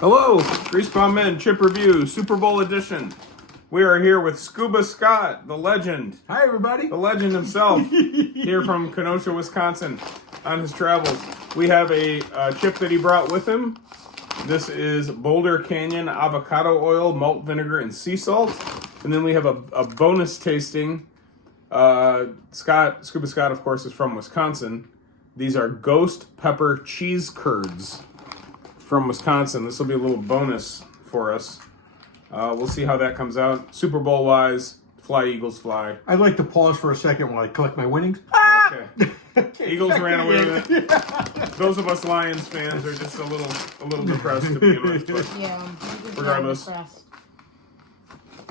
Hello, Griesbaum Men Chip Review, Super Bowl edition. We are here with Scuba Scott, the legend. Hi, everybody. The legend himself, here from Kenosha, Wisconsin, on his travels. We have a chip that he brought with him. This is Boulder Canyon avocado oil, malt vinegar, and sea salt. And then we have a bonus tasting. Scuba Scott, of course, is from Wisconsin. These are ghost pepper cheese curds from Wisconsin. This will be a little bonus for us. We'll see how that comes out. Super Bowl wise, fly Eagles fly. I'd like to pause for a second while I collect my winnings. Okay. Eagles ran away with it. Those of us Lions fans are just a little depressed to begin with. But yeah, regardless,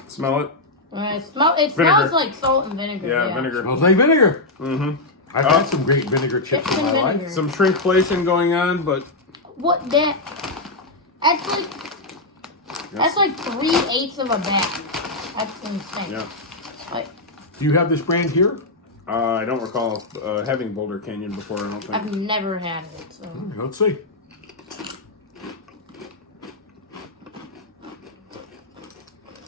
smell it. It smells like salt and vinegar. Yeah, vinegar. Smells like vinegar. Mm-hmm. I've had some great vinegar chips in my life. Some shrinkflation going on, but what that? That's like 3/8 of a bag. That's insane. Yeah. Do you have this brand here? I don't recall having Boulder Canyon before. I don't think. I've never had it. So. Let's see.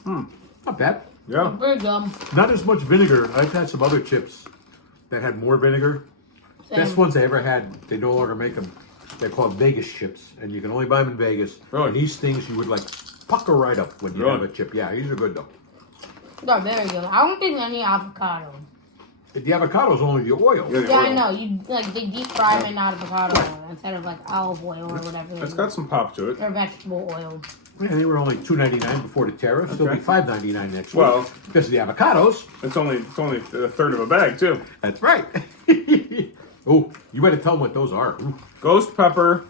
Not bad. Yeah. Pretty good. Not as much vinegar. I've had some other chips that had more vinegar. Best ones I ever had. They no longer make them. They're called Vegas chips, and you can only buy them in Vegas. Really? And these things you would like pucker right up when you Really? have a chip. Yeah, these are good though. They're very good. I don't think any avocado. The avocado is only the oil. Yeah, I know. They deep fry them in avocado oil instead of like olive oil or whatever. It's got some pop to it. Or vegetable oil. Yeah, they were only $2.99 before the tariffs. They'll be $5.99 next Well, week. Because of the avocados. It's only a third of a bag too. That's right. Oh, you better tell them what those are. Ooh. Ghost pepper.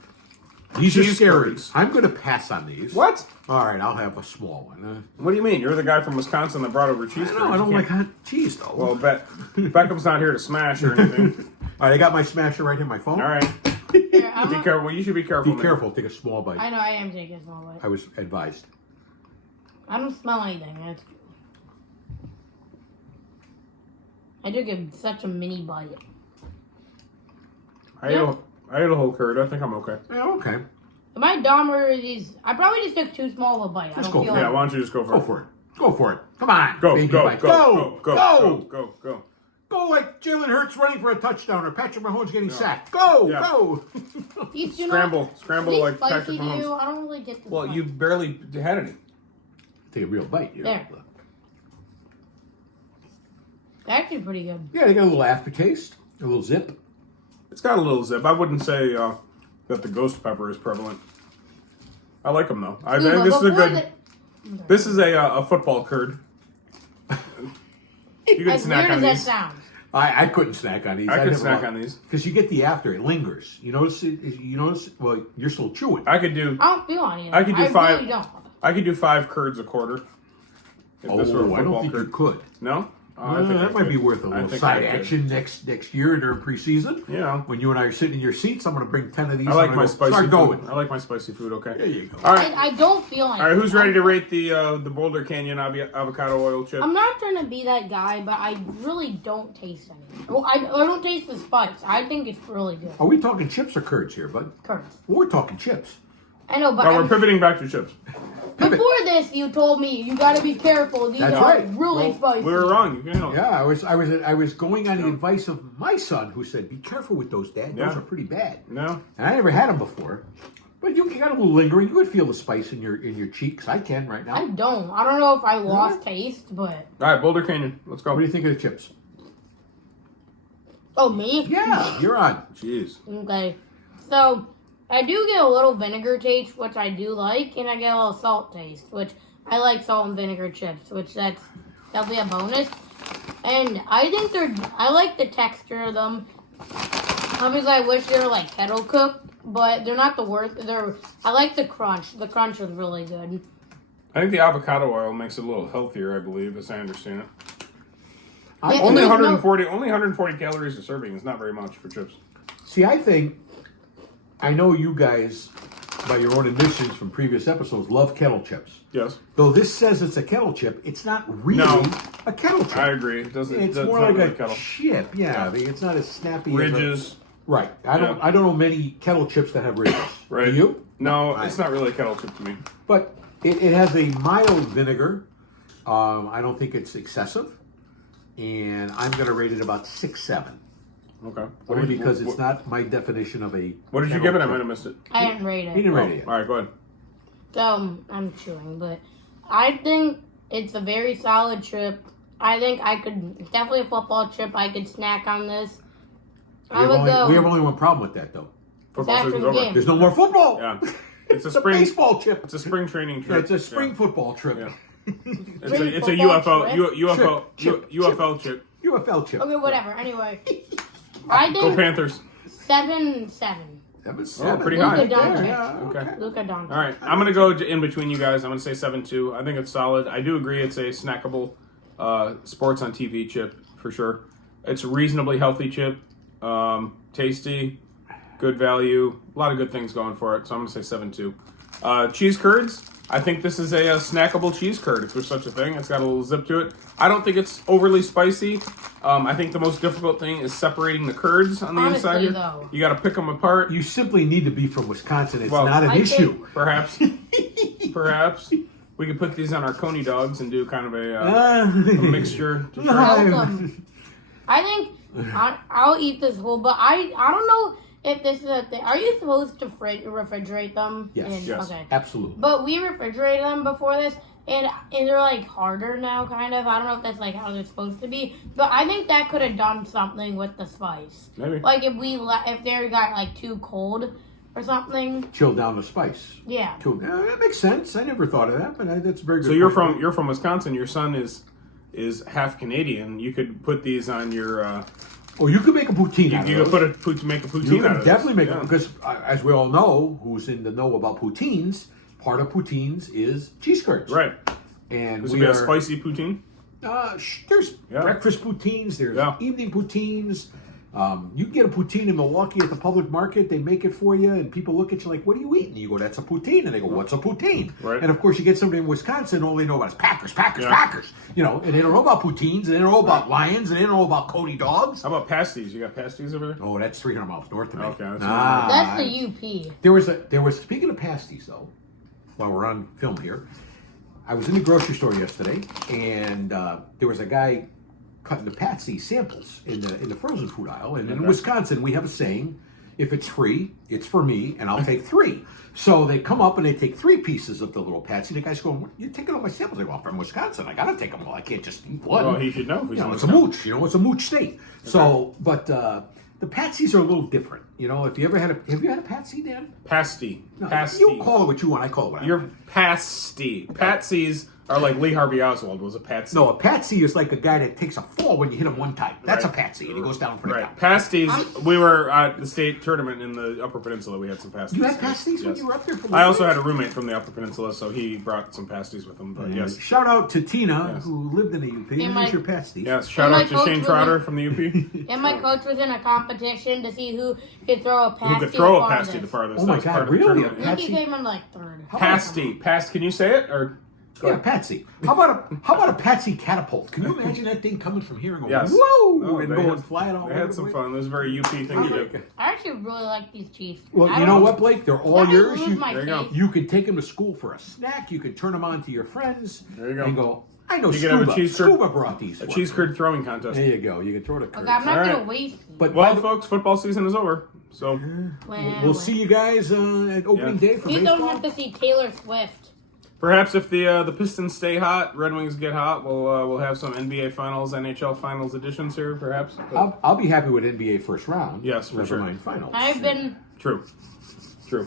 These are Cheese scary. curds. I'm going to pass on these. What? All right, I'll have a small one. What do you mean? You're the guy from Wisconsin that brought over cheese. I don't like hot cheese though. Well, Beckham's not here to smash or anything. All right, I got my smasher right here on my phone. All right. Here, Be careful. You should be careful. Be careful. Take a small bite. I know I am taking a small bite. I was advised. I don't smell anything. I took such a mini bite. I ate a whole curd. I think I'm okay. Yeah, okay. Am I dumb or these? I probably just took too small of a bite. Just go for it. Yeah, why don't you just go for it? Go for it. Go for it. Come on. Go, baby go, bite. go, Go. go. Go like Jalen Hurts running for a touchdown or Patrick Mahomes getting sacked. Go, go. These Scramble like Patrick Mahomes. I don't really get this. Well, one. you barely had any. Take a real bite. You know. There. They're actually pretty good. Yeah, they got a little aftertaste, a little zip. It's got a little zip. I wouldn't say that the ghost pepper is prevalent. I like them though. I think this is a good. This is a football curd. You can snack on these. Sounds. I couldn't snack on these. I could snack on these because you get the after. It lingers. You notice it. You notice. Well, you're still chewing. I could do. I don't feel anything. I could do five. Really don't. I could do 5 curds a quarter. If this were a I don't football think curd. you could. No. I think that I might could. be worth a I little think side I could. action next year during preseason. Yeah. When you and I are sitting in your seats, I'm going to bring 10 of these. I like my spicy Start food. going. I like my spicy food. Okay. There you go. All right. I don't feel anything. All right. Who's ready to rate the Boulder Canyon avocado oil chip? I'm not trying to be that guy, but I really don't taste anything. Well, I don't taste the spice. I think it's really good. Are we talking chips or curds here, bud? Curds. We're talking chips. I know, but We're pivoting back to chips. before this, you told me you got to be careful. These That's are right. really spicy. We were wrong. You can handle it. Yeah, I was going on the advice of my son, who said, "Be careful with those, Dad. Those Yeah. are pretty bad." No. And I never had them before, but you got a little lingering. You could feel the spice in your cheeks. I can right now. I don't know if I lost taste, but All right, Boulder Canyon. Let's go. What do you think of the chips? oh me? Yeah, you're on. Jeez. Okay, so I do get a little vinegar taste, which I do like, and I get a little salt taste, which I like salt and vinegar chips, which that'll be a bonus. And I think I like the texture of them. Obviously, I wish they were like kettle cooked, but they're not the worst. I like the crunch. The crunch is really good. I think the avocado oil makes it a little healthier, I believe, as I understand it. Yeah, Only there's 140 calories a serving is not very much for chips. See, I know you guys, by your own admissions from previous episodes, love kettle chips. Yes. Though this says it's a kettle chip, it's not really No. a kettle chip. I agree. It doesn't. It's it's more not like really a kettle. chip. Yeah, I mean, it's not as snappy. Ridges. Right. I don't know many kettle chips that have ridges. Right. Do you? No, it's not really a kettle chip to me. But it has a mild vinegar. I don't think it's excessive. And I'm going to rate it about 6-7. Okay. Only because it's not my definition of a... What did you give it? I might have missed it. I didn't rate it. He didn't rate it yet. All right, go ahead. So, I'm chewing, but I think it's a very solid chip. I think I could, definitely a football chip, I could snack on this. We have only one problem with that, though. Football After season's the over. game. There's no more football. Yeah. It's a It's a spring baseball chip. It's a spring training Yeah, trip. it's a spring football trip. Yeah. It's Spring a football UFO trip? UFL chip. UFL chip. Okay, whatever. Anyway, I Go think Panthers. 7-7. That was Oh, pretty Luka high. Doncic. Yeah, Okay. Luka Doncic. All right, I'm gonna go in between you guys. I'm gonna say 7-2. I think it's solid. I do agree it's a snackable sports on TV chip for sure. It's a reasonably healthy chip, tasty, good value, a lot of good things going for it. So I'm gonna say 7-2. Cheese curds. I think this is a snackable cheese curd, if there's such a thing. It's got a little zip to it. I don't think it's overly spicy. I think the most difficult thing is separating the curds on the Honestly, inside here. though. You got to pick them apart. You simply need to be from Wisconsin. It's Well, not an I issue. Perhaps. We could put these on our coney dogs and do kind of a mixture. To try. Welcome. I think I'll eat this whole, but I don't know if this is a thing. Are you supposed to refrigerate them? Yes. Yes. Okay. Absolutely. But we refrigerated them before this, and they're like harder now, kind of. I don't know if that's like how they're supposed to be, but I think that could have done something with the spice. Maybe. Like if they got like too cold or something. Chill down the spice. Yeah. Cool. That makes sense. I never thought of that, but that's a very good. So you're point. from Wisconsin. Your son is half Canadian. You could put these on your. Oh, you could make a poutine. out of You those. could make a poutine. You out can of definitely this. make it because, as we all know, who's in the know about poutines, part of poutines is cheese curds. Right. And This we would be are. a spicy poutine. There's Yeah. breakfast poutines. There's Yeah. evening poutines. You can get a poutine in Milwaukee at the public market. They make it for you, and people look at you like, "What are you eating?" You go, "That's a poutine," and they go, "What's a poutine?" Right. And of course, you get somebody in Wisconsin, all they know about is Packers. Yeah. You know, and they don't know about poutines, and they don't know about lions, and they don't know about Coney dogs. How about pasties? You got pasties over there? Oh, that's 300 miles north of me. Okay, that's That's the UP. There was speaking of pasties though, while we're on film here, I was in the grocery store yesterday, and there was a guy cutting the Patsy samples in the frozen food aisle. And in Okay. Wisconsin, we have a saying: if it's free, it's for me, and I'll take 3. So they come up and they take 3 pieces of the little Patsy. The guy's going, "You're taking all my samples." I go, "I'm from Wisconsin. I gotta take them all. I can't just eat one." Well, he should know. You know, it's a mooch. You know, it's a mooch state. So, but the Patsies are a little different. You know, have you had a Patsy, Dan? Pasty. No, Pasty. you call it what you want. I call it what I You're want. pasty. Patsies are like Lee Harvey Oswald was a patsy. No, a patsy is like a guy that takes a fall when you hit him one time. That's Right. a patsy, and he goes down for the Right. count. Pasties. We were at the state tournament in the Upper Peninsula. We had some pasties. You had pasties when Yes. you were up there? For I also had a roommate from the Upper Peninsula, so he brought some pasties with him. But yes. Shout out to Tina, Yes. who lived in the UP. And Here's my- your pasties. Yes. Shout And out my to coach Shane was Trotter in- from the UP. And my coach was in a competition to see who could throw a pasty. Who could throw a the pasty the farthest? Oh That my was God, part of the really? tournament. I think he Patsy? came in like 3rd. Pasty. Can you say it or? Go Yeah, ahead. patsy. How about a patsy catapult? Can you imagine that thing coming from here and going, Yes. whoa, Oh, and they going had- flying all They over had the some place? fun. It was a very UP thing to do. I actually really like these Chiefs. Well, I you know don't- what, Blake? They're all Let me yours. lose my there you go. faith. You can take them to school for a snack. You can turn them on to your friends. There you go. And go, I know You could have a Scuba. cheese curd- Scuba brought these. A for cheese me." curd throwing contest. There you go. You can throw the curds. Okay, I'm not All gonna right. waste these. But Well, by the- folks, football season is over. So we'll see you guys at opening day for You baseball. don't have to see Taylor Swift. perhaps if the Pistons stay hot, Red Wings get hot, we'll have some NBA Finals, NHL Finals editions here, perhaps. But- I'll be happy with NBA first round. Yes, for never sure. mind finals. I've been True.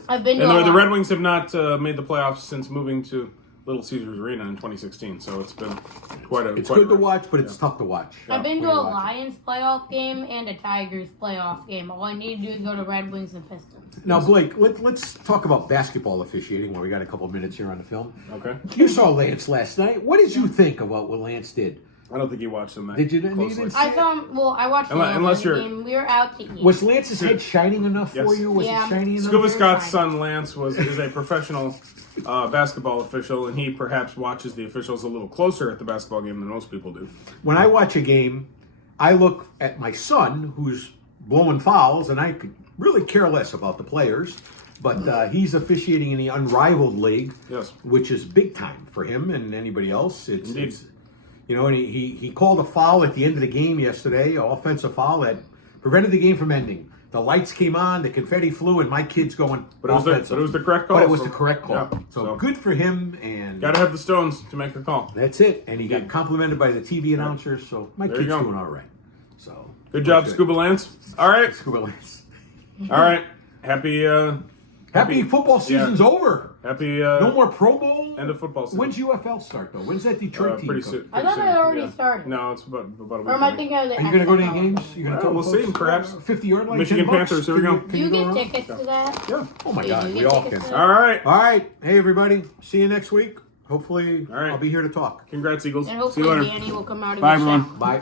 I've been And to a the lot. Red Wings have not made the playoffs since moving to Little Caesars Arena in 2016, so it's been quite a. It's quite a good to run. watch, but it's tough to watch. I've been to when a you watch it. Lions playoff game and a Tigers playoff game. All I need to do is go to Red Wings and Pistons. Now, Blake, let's talk about basketball officiating while we got a couple minutes here on the film. Okay. You saw Lance last night. What did you think about what Lance did? I don't think you watched them that Did you- you closely. didn't I saw him, well, I watched the Unless you're- game. We were out to eat. Was Lance's head shining enough for Yes. you? Was Yeah. it shiny enough? Scuba Scott's fine. son Lance is a professional basketball official, and he perhaps watches the officials a little closer at the basketball game than most people do. When I watch a game, I look at my son who's blowing fouls, and I could really care less about the players. But he's officiating in the Unrivaled League, Yes. which is big time for him and anybody else. Indeed. It's you know, and he called a foul at the end of the game yesterday, an offensive foul that prevented the game from ending. The lights came on, the confetti flew, and my kid's going But it was the correct call. But it was the correct call. Yeah, so good for him, and got to have the stones to make a call. that's it. And he got complimented by the TV announcers, so my There kid's you go. doing all right. So Good job, Scuba Lance. All right. Scuba Lance. All right. Happy Football season's over. Happy No more Pro Bowl. end of football season. When's UFL start though? When's that Detroit team? Pretty come? soon. I thought it already started. No, it's about a week. Or am I thinking of the Are you going to go to any XFL? games? You going to We'll see, perhaps. 50-yard line. Michigan $10? Panthers, here we go. Can Do you go get around? tickets to that? Yeah. Oh my Do God, you we get all tickets can. to All right. All right. Hey, everybody. See you next week. Hopefully, All right. I'll be here to talk. Congrats, Eagles. And See you hopefully later. Danny will come out of Bye, his everyone. shell. Bye.